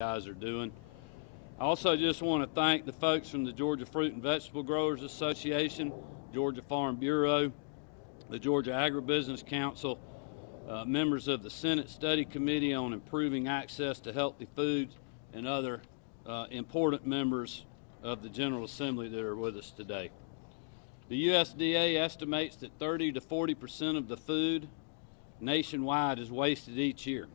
guys are doing. I also just want to thank the folks from the Georgia Fruit and Vegetable Growers Association, Georgia Farm Bureau, the Georgia Agribusiness Council, members of the Senate Study Committee on Improving Access to Healthy Foods, and other important members of the General Assembly that are with us today. The USDA estimates that 30 to 40% of the food nationwide is wasted each year.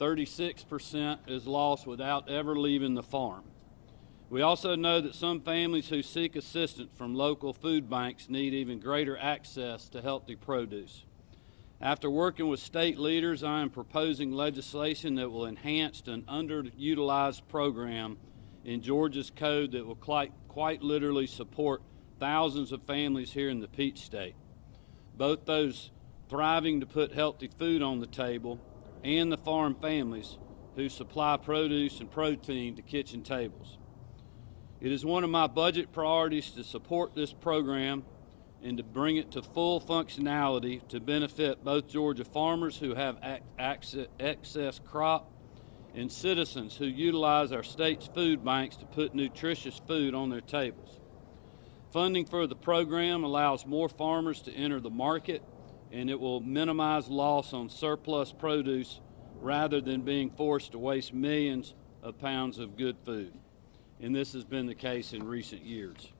36% is lost without ever leaving the farm. We also know that some families who seek assistance from local food banks need even greater access to healthy produce. After working with state leaders, I am proposing legislation that will enhance an underutilized program in Georgia's code that will quite literally support thousands of families here in the Peach State, both those thriving to put healthy food on the table and the farm families who supply produce and protein to kitchen tables. It is one of my budget priorities to support this program and to bring it to full functionality to benefit both Georgia farmers who have excess crop and citizens who utilize our state's food banks to put nutritious food on their tables. Funding for the program allows more farmers to enter the market, and it will minimize loss on surplus produce rather than being forced to waste millions of pounds of good food. And this has been the case in recent years.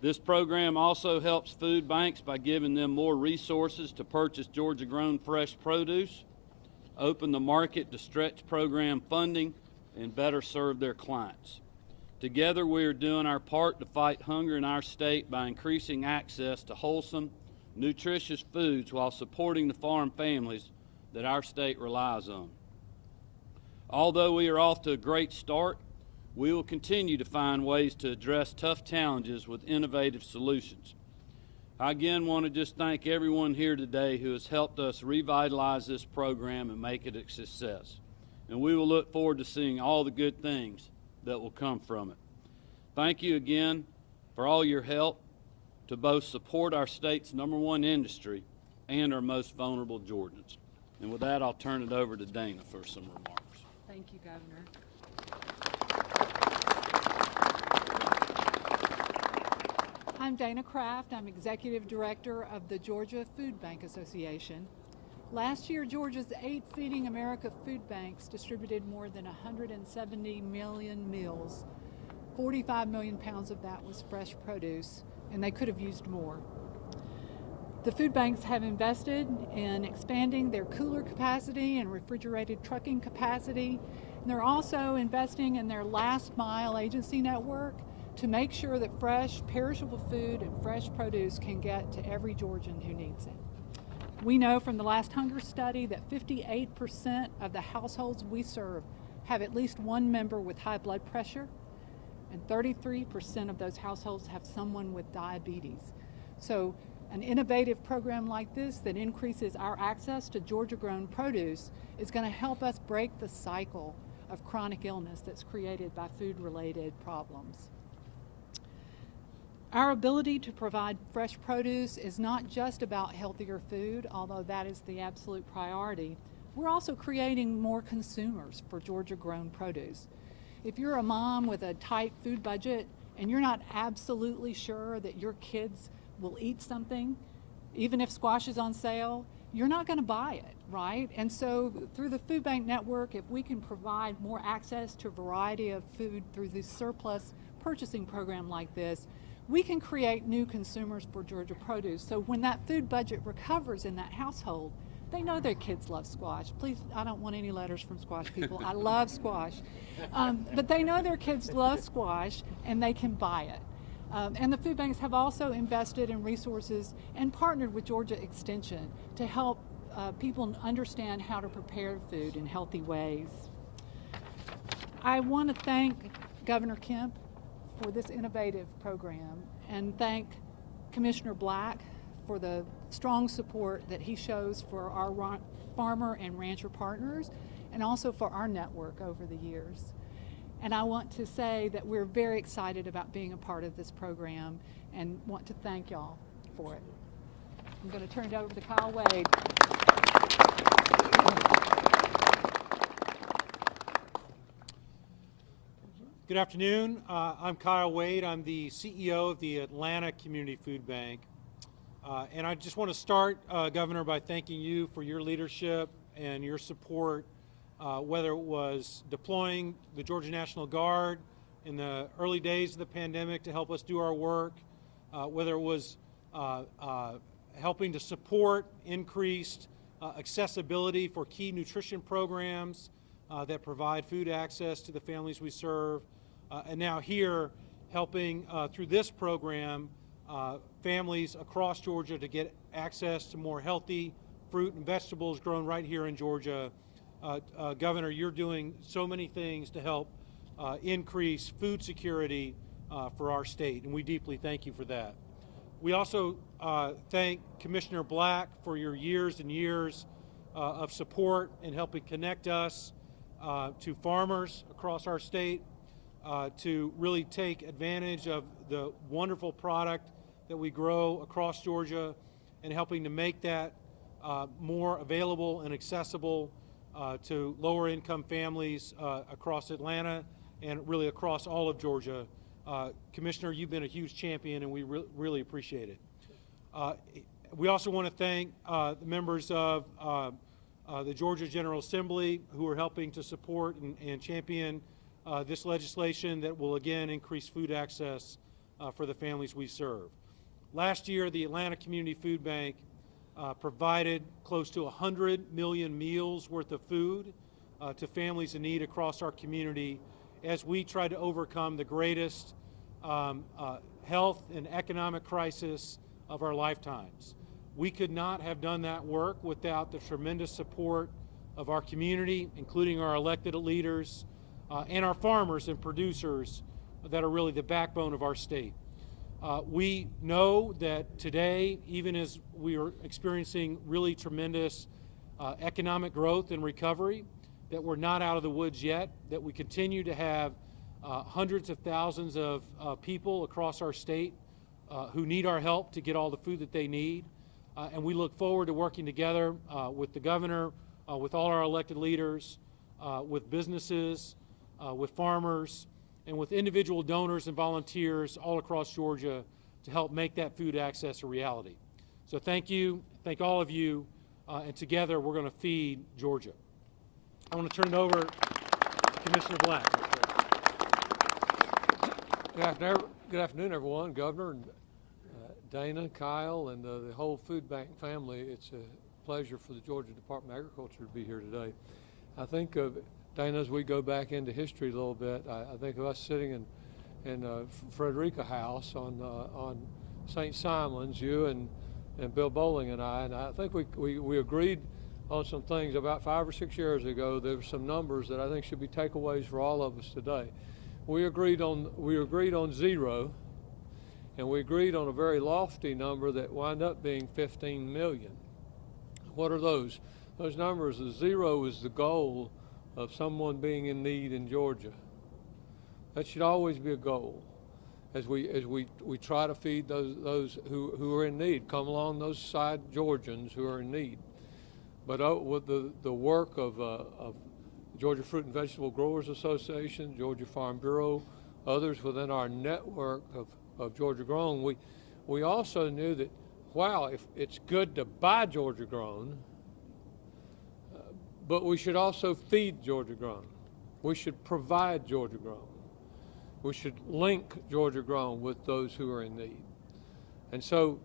This program also helps food banks by giving them more resources to purchase Georgia-grown fresh produce, open the market to stretch program funding, and better serve their clients. Together, we are doing our part to fight hunger in our state by increasing access to wholesome, nutritious foods while supporting the farm families that our state relies on. Although we are off to a great start, we will continue to find ways to address tough challenges with innovative solutions. I again want to just thank everyone here today who has helped us revitalize this program and make it a success. And we will look forward to seeing all the good things that will come from it. Thank you again for all your help to both support our state's #1 industry and our most vulnerable Georgians. And with that, I'll turn it over to Dana for some remarks. Thank you, Governor. I'm Dana Kraft. I'm Executive Director of the Georgia Food Bank Association. Last year, Georgia's 8 Feeding America food banks distributed more than 170 million meals. 45 million pounds of that was fresh produce, and they could have used more. The food banks have invested in expanding their cooler capacity and refrigerated trucking capacity, and they're also investing in their last mile agency network to make sure that fresh, perishable food and fresh produce can get to every Georgian who needs it. We know from the last hunger study that 58% of the households we serve have at least one member with high blood pressure, and 33% of those households have someone with diabetes. So an innovative program like this that increases our access to Georgia-grown produce is going to help us break the cycle of chronic illness that's created by food-related problems. Our ability to provide fresh produce is not just about healthier food, although that is the absolute priority. We're also creating more consumers for Georgia-grown produce. If you're a mom with a tight food budget and you're not absolutely sure that your kids will eat something, even if squash is on sale, you're not going to buy it, right? And so through the food bank network, if we can provide more access to a variety of food through this surplus purchasing program like this, we can create new consumers for Georgia produce. So when that food budget recovers in that household, they know their kids love squash. Please, I don't want any letters from squash people. I love squash. But they know their kids love squash and they can buy it. And the food banks have also invested in resources and partnered with Georgia Extension to help people understand how to prepare food in healthy ways. I want to thank Governor Kemp for this innovative program and thank Commissioner Black for the strong support that he shows for our farmer and rancher partners and also for our network over the years. And I want to say that we're very excited about being a part of this program and want to thank y'all for it. I'm going to turn it over to Kyle Wade. Good afternoon. I'm Kyle Wade. I'm the CEO of the Atlanta Community Food Bank. And I just want to start, Governor, by thanking you for your leadership and your support, whether it was deploying the Georgia National Guard in the early days of the pandemic to help us do our work, whether it was helping to support increased accessibility for key nutrition programs that provide food access to the families we serve, and now here helping through this program families across Georgia to get access to more healthy fruit and vegetables grown right here in Georgia. Governor, you're doing so many things to help increase food security for our state, and we deeply thank you for that. We also thank Commissioner Black for your years and years of support in helping connect us to farmers across our state to really take advantage of the wonderful product that we grow across Georgia and helping to make that more available and accessible to lower income families across Atlanta and really across all of Georgia. Commissioner, you've been a huge champion and we really appreciate it. We also want to thank the members of the Georgia General Assembly who are helping to support and champion this legislation that will again increase food access for the families we serve. Last year, the Atlanta Community Food Bank provided close to 100 million meals worth of food to families in need across our community as we try to overcome the greatest health and economic crisis of our lifetimes. We could not have done that work without the tremendous support of our community, including our elected leaders and our farmers and producers that are really the backbone of our state. We know that today, even as we are experiencing really tremendous economic growth and recovery, that we're not out of the woods yet, that we continue to have hundreds of thousands of people across our state who need our help to get all the food that they need. And we look forward to working together with the governor, with all our elected leaders, with businesses, with farmers, and with individual donors and volunteers all across Georgia to help make that food access a reality. So thank you, thank all of you, and together we're going to feed Georgia. I want to turn it over to Commissioner Black. Good afternoon, everyone. Governor, and Dana, Kyle, and the whole food bank family. It's a pleasure for the Georgia Department of Agriculture to be here today. I think of Dana, as we go back into history a little bit, I think of us sitting in Frederica House on St. Simon's, you and Bill Bowling and I think we agreed on some things about 5 or 6 years ago. There were some numbers that I think should be takeaways for all of us today. We agreed on 0, and we agreed on a very lofty number that wound up being 15 million. What are those? Those numbers, the 0 is the goal of someone being in need in Georgia. That should always be a goal as we try to feed those who are in need. Come along those side Georgians who are in need. But with the work of Georgia Fruit and Vegetable Growers Association, Georgia Farm Bureau, others within our network of Georgia Grown, we also knew that, wow, if it's good to buy Georgia Grown, but we should also feed Georgia Grown. We should provide Georgia Grown. We should link Georgia Grown with those who are in need. And so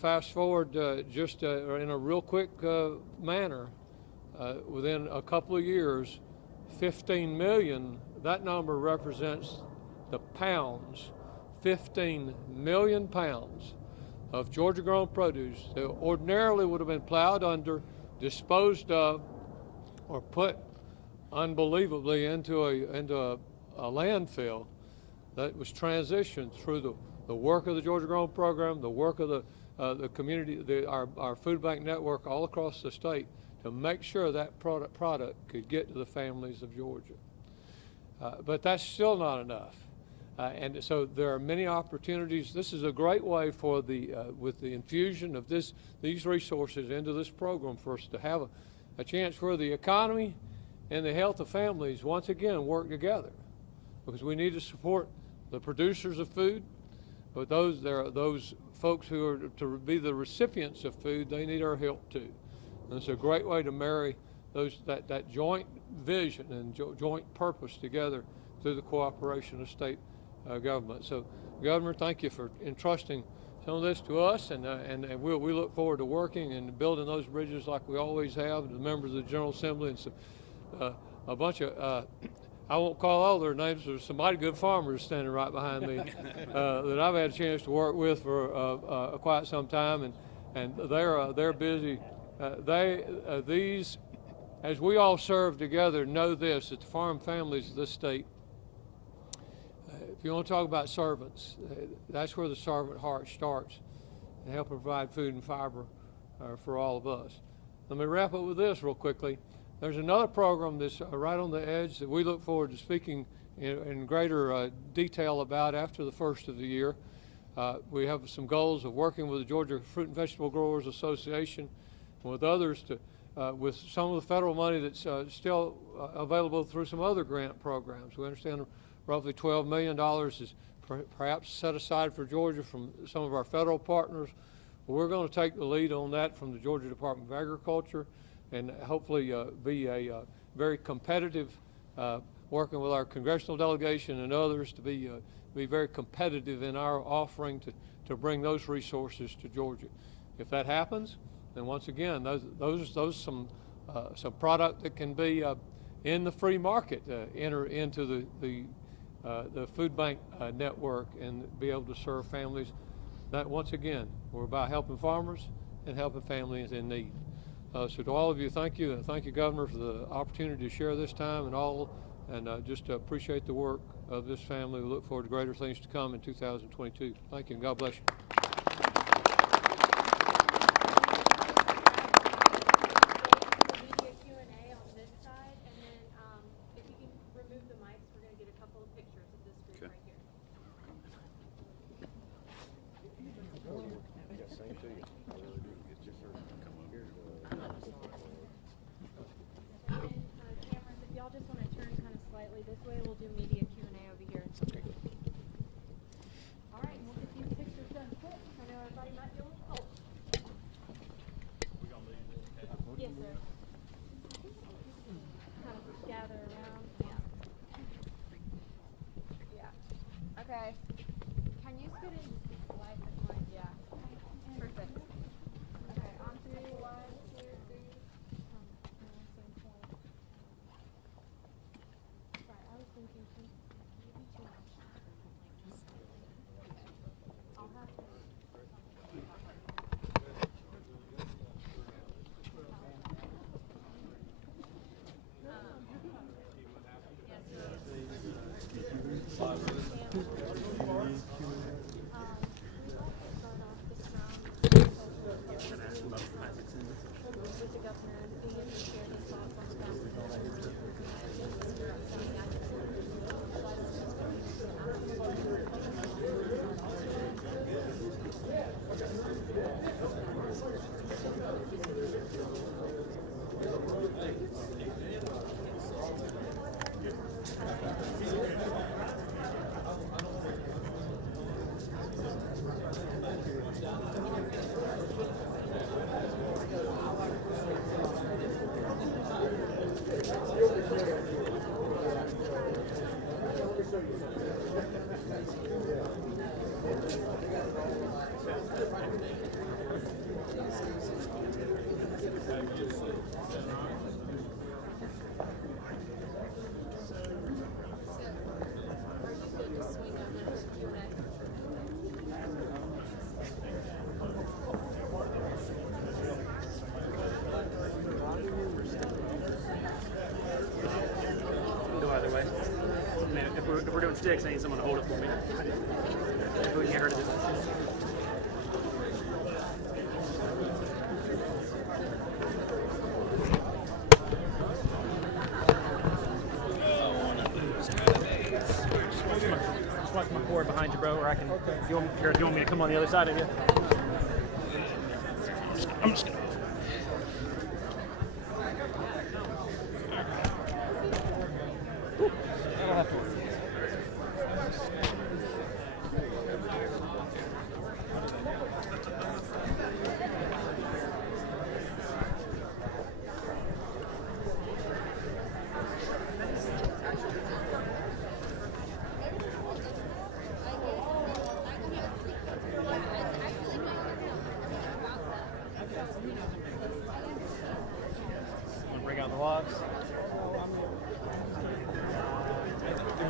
fast forward just in a real quick manner, within a couple of years, 15 million, that number represents the pounds, 15 million pounds of Georgia grown produce that ordinarily would have been plowed under, disposed of, or put unbelievably into a landfill, that was transitioned through the work of the Georgia Grown program, the work of the community, our food bank network all across the state to make sure that product could get to the families of Georgia. But that's still not enough. And so there are many opportunities. This is a great way for with the infusion of these resources into this program for us to have a chance where the economy and the health of families once again work together. because we need to support the producers of food, but there are those folks who are to be the recipients of food, they need our help too. And it's a great way to marry that joint vision and joint purpose together through the cooperation of state government. So, Governor, thank you for entrusting some of this to us, and we look forward to working and building those bridges like we always have. The members of the General Assembly and a bunch of I won't call all their names. There's some mighty good farmers standing right behind me that I've had a chance to work with for quite some time, and they're busy. These, as we all serve together, know this: that the farm families of this state. If you want to talk about servants, that's where the servant heart starts, to help provide food and fiber for all of us. Let me wrap up with this real quickly. There's another program that's right on the edge that we look forward to speaking in greater detail about after the first of the year. We have some goals of working with the Georgia Fruit and Vegetable Growers Association and with others with some of the federal money that's still available through some other grant programs. We understand roughly $12 million is perhaps set aside for Georgia from some of our federal partners. We're going to take the lead on that from the Georgia Department of Agriculture, and hopefully be a very competitive, working with our congressional delegation and others to be very competitive in our offering to bring those resources to Georgia. If that happens, then once again, those some product that can be in the free market enter into the food bank network and be able to serve families. That once again, we're about helping farmers and helping families in need. So to all of you, thank you, and thank you, Governor, for the opportunity to share this time and just appreciate the work of this family. We look forward to greater things to come in 2022. Thank you, and God bless you. This way, we'll do media Q&A over here. All right, we'll get these pictures done quick. I know everybody might be a little cold. Yes, sir. Kind of gather around. Yeah. Okay. Can you spit in light at point? Yeah. Perfect. Okay, on three. 1, 2, 3. I was thinking maybe too much. I'll have to. With the governor and being able to share his thoughts on the basketball. If we're doing sticks, I need someone to hold it for me. If we can get rid of it. Just watch my cord behind you, bro, or I can. Okay. If you want me to come on the other side of you. I'm just gonna.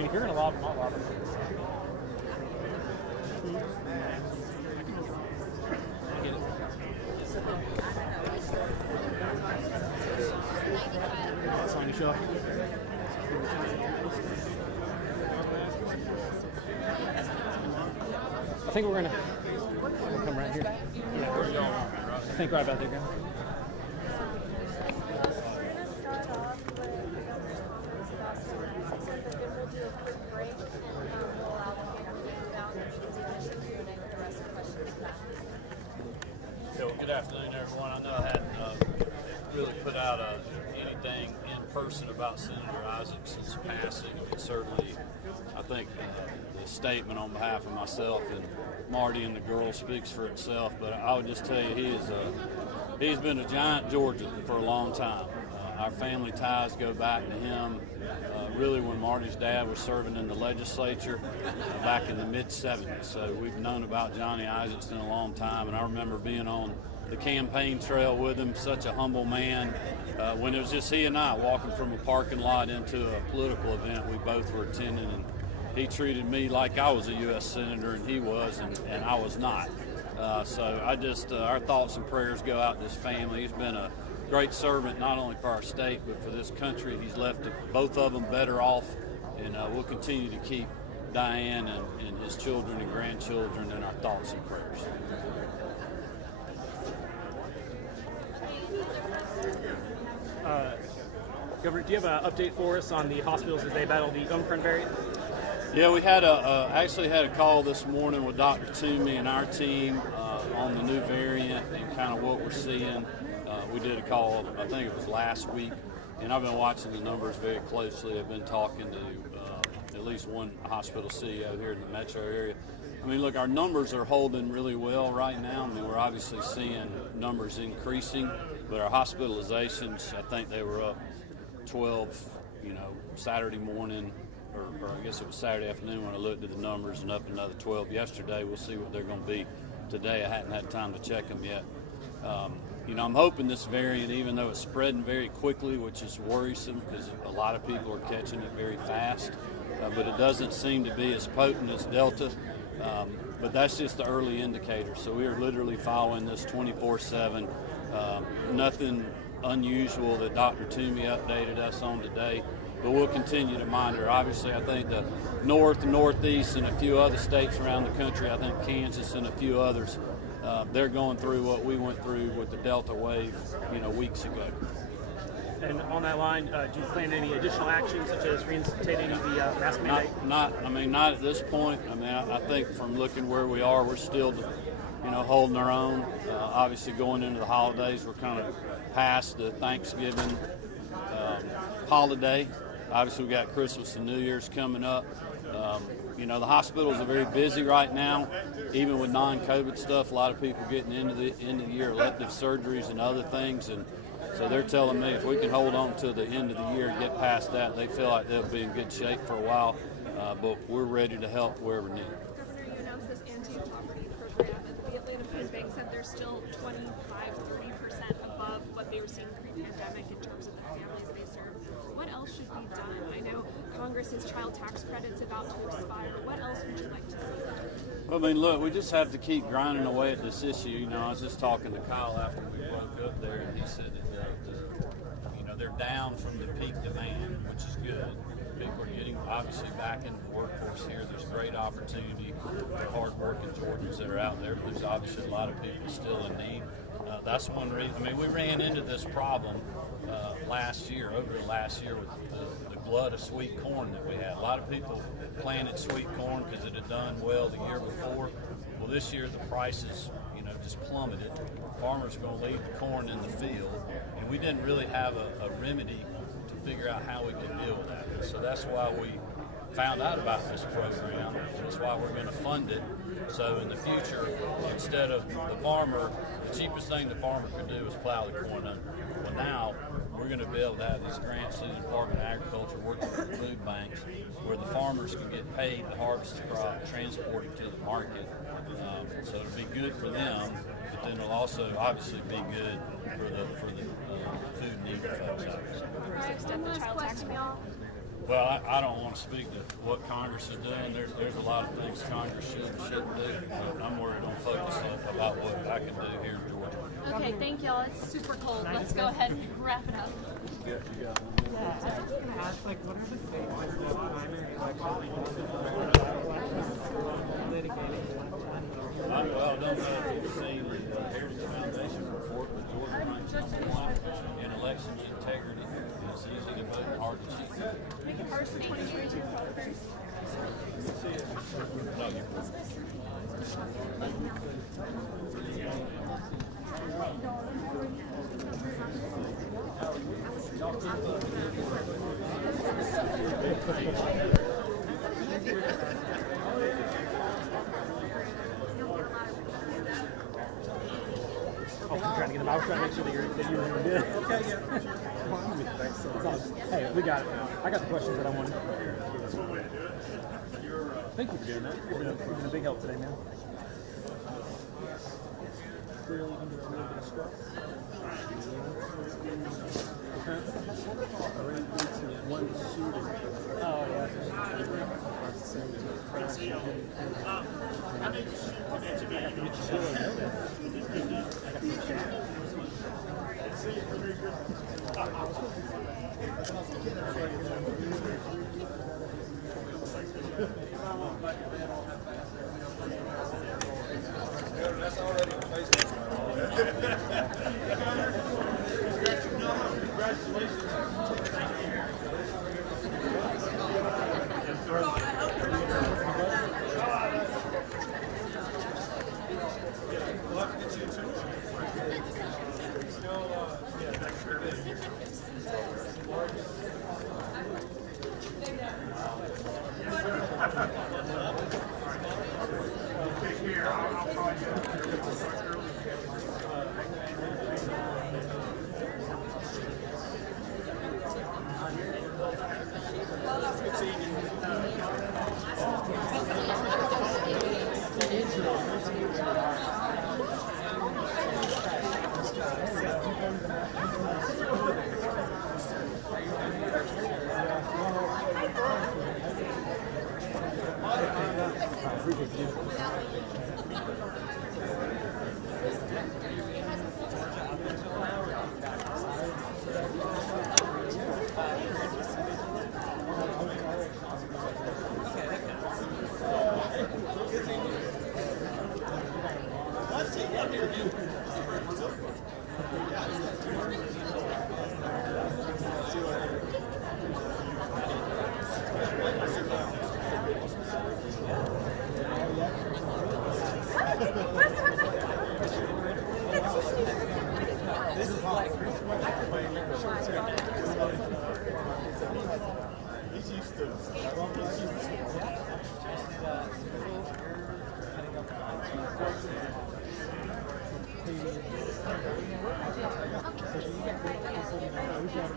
mean, if you're going to lob them, I'll lob them. Get it. Sign your shot. I think we're gonna come right here. Yeah. I think right about there, guys. So, good afternoon, everyone. I know I hadn't really put out anything in person about Senator Isaacson's passing. I mean, certainly, I think the statement on behalf of myself and Marty and the girls speaks for itself. But I would just tell you, he's been a giant Georgian for a long time. Our family ties go back to him. Really, when Marty's dad was serving in the legislature back in the mid-'70s. So we've known about Johnny Isaacson a long time, and I remember being on the campaign trail with him, such a humble man. When it was just he and I walking from a parking lot into a political event we both were attending, and he treated me like I was a U.S. Senator, and he was, and I was not. So I just, our thoughts and prayers go out to his family. He's been a great servant, not only for our state, but for this country. He's left both of them better off, and we'll continue to keep Diane and his children and grandchildren in our thoughts and prayers. Governor, do you have an update for us on the hospitals as they battle the Omicron variant? Yeah, we had actually had a call this morning with Dr. Toomey and our team on the new variant and kind of what we're seeing. We did a call, I think it was last week, and I've been watching the numbers very closely. I've been talking to at least one hospital CEO here in the metro area. I mean, look, our numbers are holding really well right now. I mean, we're obviously seeing numbers increasing, but our hospitalizations, I think they were up 12, Saturday morning, or I guess it was Saturday afternoon when I looked at the numbers, and up another 12 yesterday. We'll see what they're going to be today. I hadn't had time to check them yet. I'm hoping this variant, even though it's spreading very quickly, which is worrisome because a lot of people are catching it very fast, but it doesn't seem to be as potent as Delta. But that's just the early indicator. So we are literally following this 24/7. Nothing unusual that Dr. Toomey updated us on today, but we'll continue to monitor. Obviously, I think the North, Northeast, and a few other states around the country, I think Kansas and a few others, they're going through what we went through with the Delta wave, weeks ago. And on that line, do you plan any additional actions, such as reinstating the mask mandate? Not at this point. I mean, I think from looking where we are, we're still, holding our own. Obviously, going into the holidays, we're kind of past the Thanksgiving holiday. Obviously, we got Christmas and New Year's coming up. The hospitals are very busy right now, even with non-COVID stuff. A lot of people getting into the end of the year, elective surgeries and other things, and so they're telling me if we can hold on to the end of the year and get past that, they feel like they'll be in good shape for a while, but we're ready to help wherever needed. Governor, you announced this anti-poverty program, and the Atlanta Food Bank said they're still 25-30% above what they were seeing pre-pandemic in terms of the families they serve. What else should be done? I know Congress's child tax credit's about to expire. What else would you like to see? Well, I mean, look, we just have to keep grinding away at this issue. I was just talking to Kyle after we broke up there, and he said that they're down from the peak demand, which is good. People are getting obviously back into the workforce here. There's great opportunity for hard-working Georgians that are out there. But there's obviously a lot of people still in need. That's one reason. I mean, we ran into this problem over the last year with the glut of sweet corn that we had. A lot of people planted sweet corn because it had done well the year before. Well, this year the prices, just plummeted. Farmers are going to leave the corn in the field, and we didn't really have a remedy to figure out how we could deal with that. So that's why we found out about this program. That's why we're going to fund it. So in the future, instead of the farmer, the cheapest thing the farmer could do is plow the corn under. Well, now we're going to be able to have these grants through the Department of Agriculture working with food banks where the farmers can get paid to harvest the crop, transport it to the market. So it'll be good for them, but then it'll also obviously be good for the food needed folks. Extend the child tax credit. Well, I don't want to speak to what Congress is doing. There's a lot of things Congress should and shouldn't do, but I'm worried on focus about what I can do here in Georgia. Okay, thank y'all. It's super cold. Let's go ahead and wrap it up. Yeah, I was going to ask, like, what are the statements that primary litigating Well, I don't know if you've seen the Heritage Foundation report, but Georgia ranks #1 in election integrity. It's easy to vote, hard to cheat. Make it hard for 2022 voters. Oh, I'm trying to get them. I was trying to make sure that you were doing good. Okay, yeah. Hey, we got it. I got the questions that I wanted. Thank you for doing that. You've been a big help today, man. Clearly under a little bit of stress. One shooting. Oh, yeah.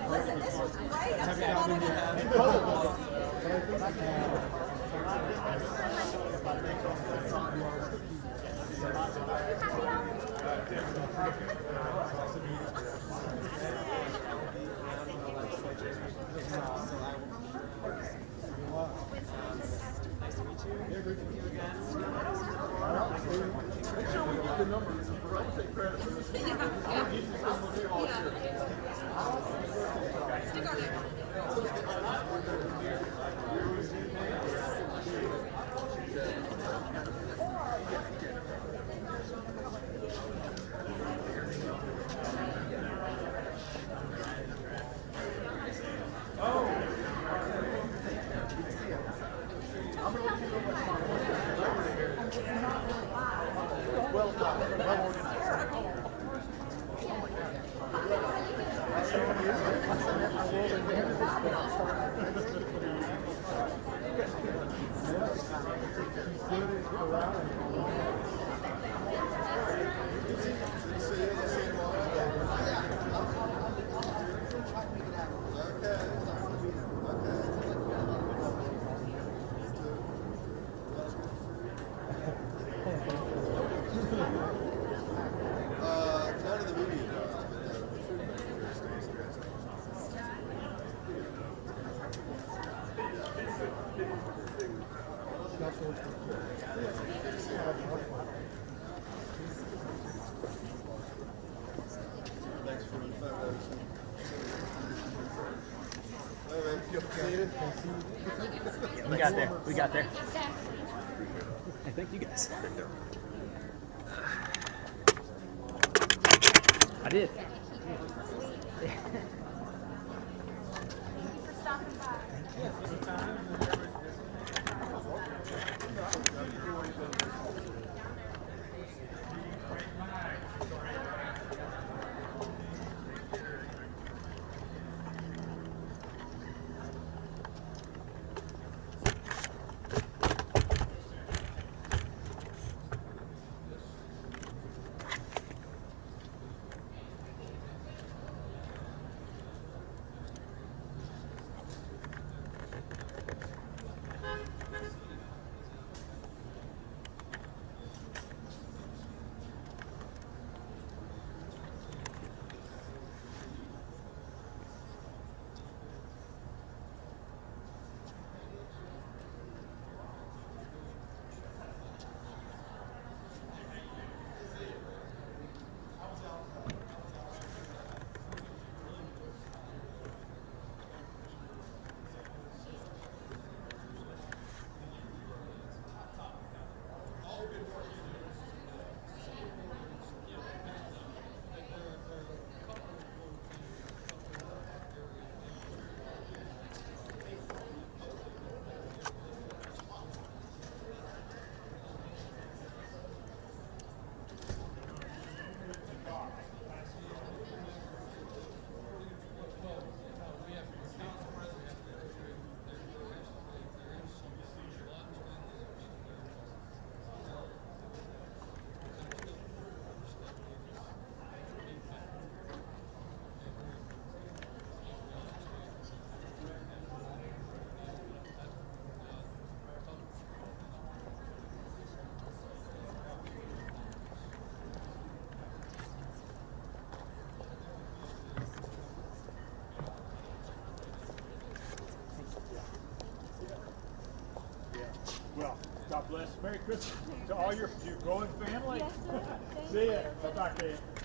Listen, this was great. I'm so honored. We got there. We got there. Hey, thank you guys. I did. Well, God bless. Merry Christmas to all your growing family. Yes, sir. See ya. Bye-bye, Kate.